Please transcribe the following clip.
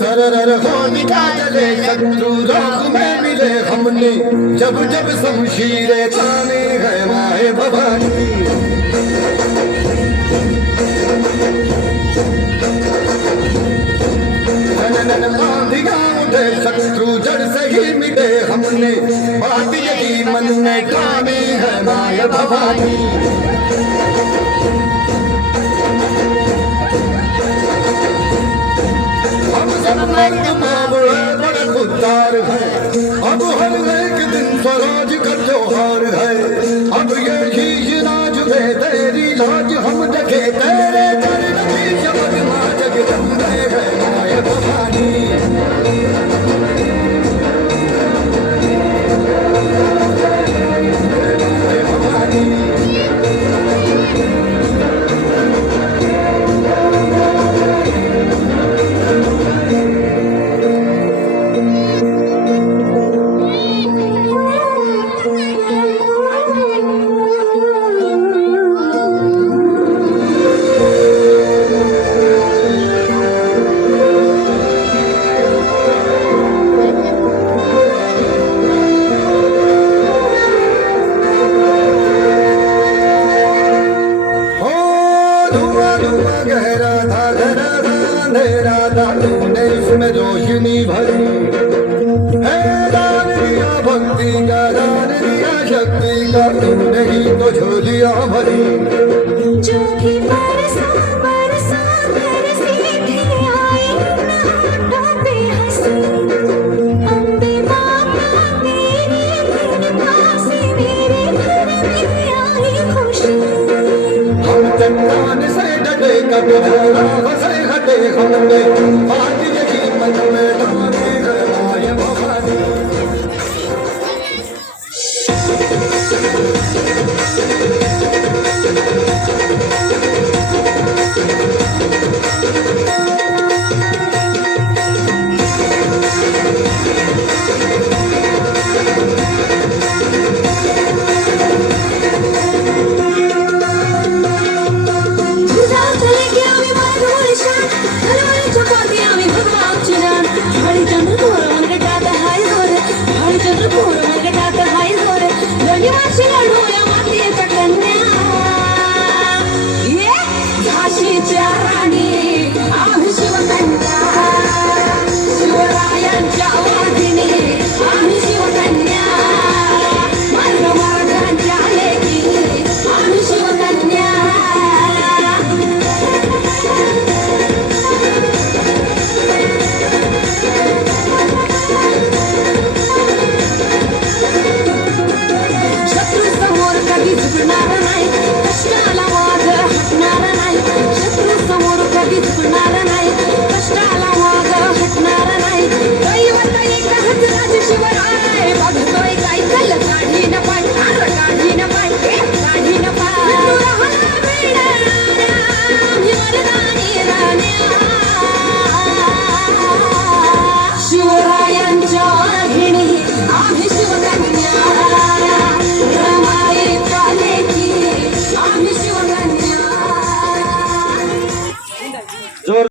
सरर हो निकाले शत्रु रोग में मिले हमने जब जब शमशीरें ताने है माए भवानी उठे शत्रु जड़ से ही मिटे हमने बात यही मन में ठानी है माया भवानी हम सब मर्द मावड़े बड़े खुददार हैं अब हर एक दिन स्वराज का त्योहार है अब ये शीश राज में तेरी लाज हम देखे तेरे दर की जगत माँ जगदम्बे है माया भवानी गहरा था घरा था अंधेरा था तूने इसमें रोशनी भरी है दान दिया भक्ति का दान दिया शक्ति का तूने ही तो झोलियां भरी जो भी